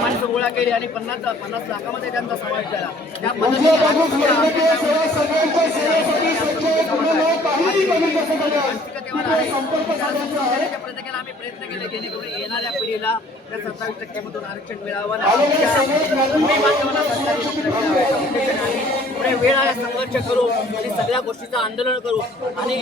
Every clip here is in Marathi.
माणसं गोळा केली आणि 50 लाखामध्ये त्यांचा समावेश झाला. त्या म्हणजे राजकीय सेवा सगळ्यांच्या सेवेसाठी सज्ज कुणाला काही कमी कसं झालं तिथे संपर्क साधायचा आहे. प्रयत्न केला, आम्ही प्रयत्न केले जेणेकरून येणाऱ्या पिढीला त्या 27% मधून आरक्षण मिळावं. पुढे वेळ आहे संघर्ष करू आणि सगळ्या गोष्टीचं आंदोलन करू आणि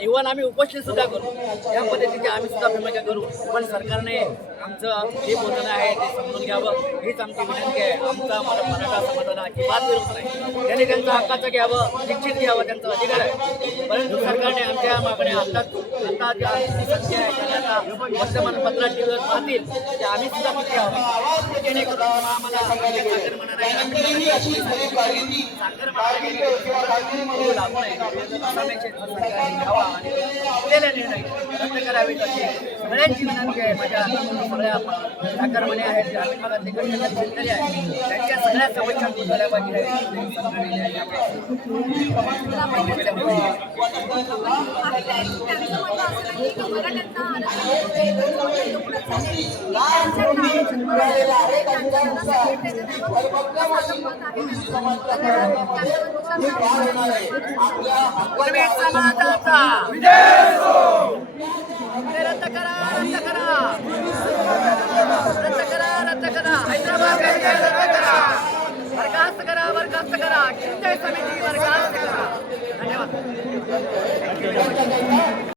इव्हन आम्ही उपोषण सुद्धा करू. या पद्धतीचे आम्ही सुद्धा भूमिका करू. पण सरकारने आमचं जे बोलणं आहे ते समजून घ्यावं हीच आमची विनंती आहे. आमचा मराठा समाजाला अजिबात विरोध नाही. त्यांनी त्यांचं हक्काचं घ्यावं, निश्चित घ्यावं, त्यांचा अधिकार आहे. परंतु सरकारने आमच्या मागण्या आता जी आमची संख्या आहे त्याला आता वर्तमानपत्रात टीव्हीवर पाहतील ते आम्ही सुद्धा किती आहोत जेणेकरून आम्हाला साखर निर्णय रद्द करावे अशी सगळ्यांची विनंती आहे. माझ्या सगळ्या साखरमणे आहेत, ग्रामीण भागातले शेतकरी आहेत, त्यांच्या सगळ्या समस्या दूर झाल्या पाहिजे. समाजाचा विजय हो.